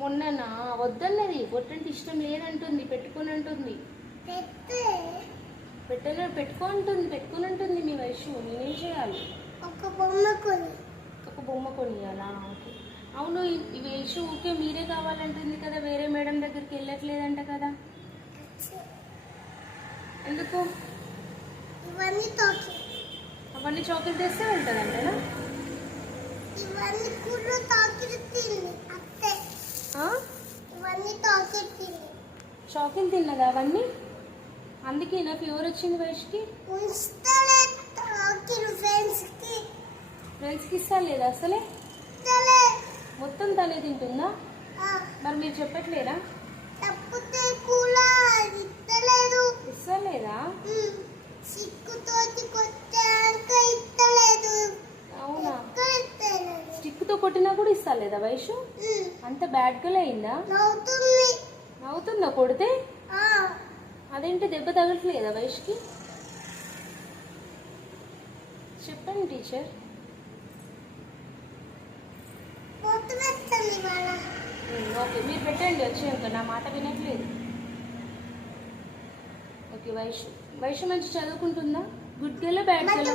మొన్ననా వద్దన్నది. బొట్టంటే ఇష్టం లేదంటుంది, పెట్టుకొని అంటుంది. పెట్టుకో అంటుంది, పెట్టుకొని అంటుంది. మీ వయసు నేనేం చేయాలి? ఒక బొమ్మ కొనియాలా? ఓకే. అవును, ఈ వయసు ఊకే మీరే కావాలంటుంది కదా, వేరే మేడం దగ్గరికి వెళ్ళట్లేదంట కదా, ఎందుకు? అవన్నీ చాక్లెట్ తెస్తే వెళ్తుందంటనా? చాక్లెట్ తిన్నదా అవన్నీ? అందుకే నా ఫీవర్ వచ్చింది వయసుకి. ఫ్రెండ్స్కి ఇస్తా లేదా అసలే? మొత్తం తనే తింటుందా? మరి మీరు చెప్పట్లేదా? ఇస్తలేదా? అవునా? స్టిక్తో కొట్టినా కూడా ఇస్తలేదా వయసు? అంత బ్యాడ్ గల్ అయిందా? నవ్వుతుందా కొడితే? అదేంటి, దెబ్బ తగలట్లేదా వయసుకి? చెప్పండి టీచర్. ఓకే, మీరు పెట్టండి వచ్చాక. నా మాట వినట్లేదు. ఓకే, వైషు మంచి చదువుకుంటుందా? Good girl bad girl?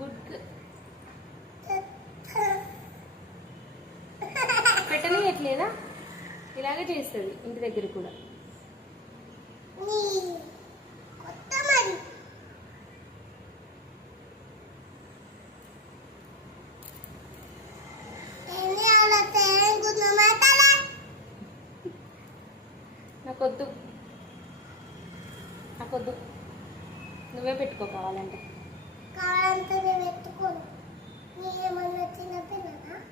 Good పెట్టనియట్లేదా? ఇలాగే చేస్తుంది ఇంటి దగ్గర కూడా. నాకొద్దు, నువ్వే పెట్టుకో కావాలంటే.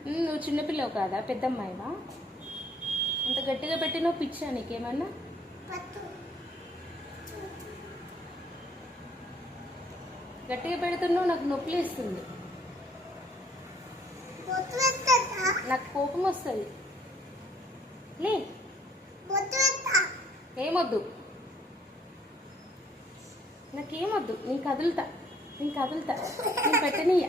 నువ్వు చిన్నపిల్లవు కాదా, పెద్దమ్మాయివా? అంత గట్టిగా పెట్టినో పిచ్చా నీకేమన్నా? గట్టిగా పెడుతున్నావు, నాకు నొప్పి వేస్తుంది, నాకు కోపం వస్తుంది. లే, ఏమొద్దు, నాకేమొద్దు. నేను కదులుతా, నేను పెట్టనీయ.